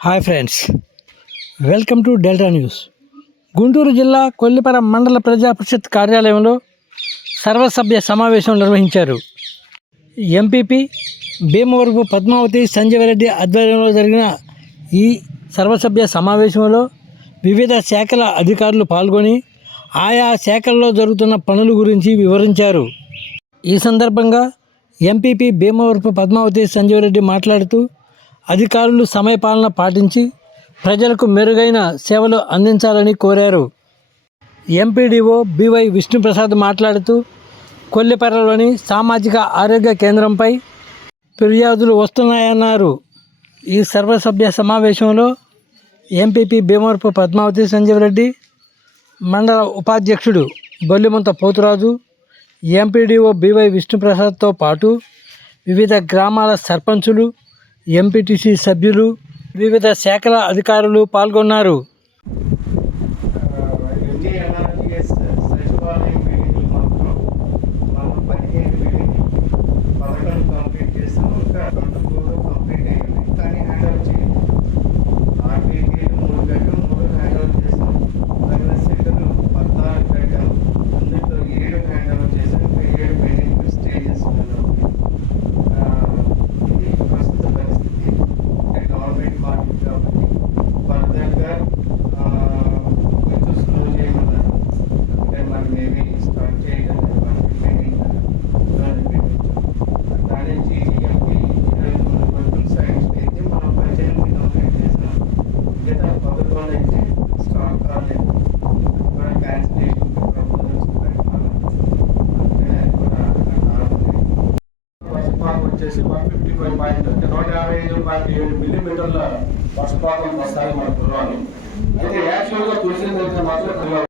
Hi friends welcome to delta news Guntur జిల్లా కొల్లిపర మండల ప్రజా పరిషత్ కార్యాలయంలో సర్వసభ్య సమావేశం నిర్వహించారు. ఎంపీపీ భీమవరపు పద్మావతి సంజయ్ రెడ్డి ఆధ్వర్యంలో జరిగిన ఈ సర్వసభ్య సమావేశంలో వివిధ శాఖల అధికారులు పాల్గొని ఆయా శాఖల్లో జరుగుతున్న పనుల గురించి వివరించారు. ఈ సందర్భంగా ఎంపీపీ భీమవరపు పద్మావతి సంజయ్ రెడ్డి మాట్లాడుతూ అధికారులు సమయపాలన పాటించి ప్రజలకు మెరుగైన సేవలు అందించాలని కోరారు. ఎంపీడీఓ బివై విష్ణుప్రసాద్ మాట్లాడుతూ కొల్లిపెరలోని సామాజిక ఆరోగ్య కేంద్రంపై ఫిర్యాదులు వస్తున్నాయన్నారు. ఈ సర్వసభ్య సమావేశంలో ఎంపీపీ భీమవరపు పద్మావతి సంజీవ్ రెడ్డి మండల ఉపాధ్యక్షుడు బొల్లిమంత పోతురాజు ఎంపీడీఓ బివై విష్ణుప్రసాద్తో పాటు వివిధ గ్రామాల సర్పంచులు ఎంపీటీసీ సభ్యులు వివిధ శాఖల అధికారులు పాల్గొన్నారు. వచ్చేసి వన్ ఫిఫ్టీ ఫైవ్ పాయింట్ అంటే నూట యాభై ఐదు పాయింట్ ఏడు మిల్లీమీటర్ల వర్షపాతం వస్తాయి మన కుర్రాలు అయితే యాక్చువల్గా చూసిన దగ్గర మాత్రం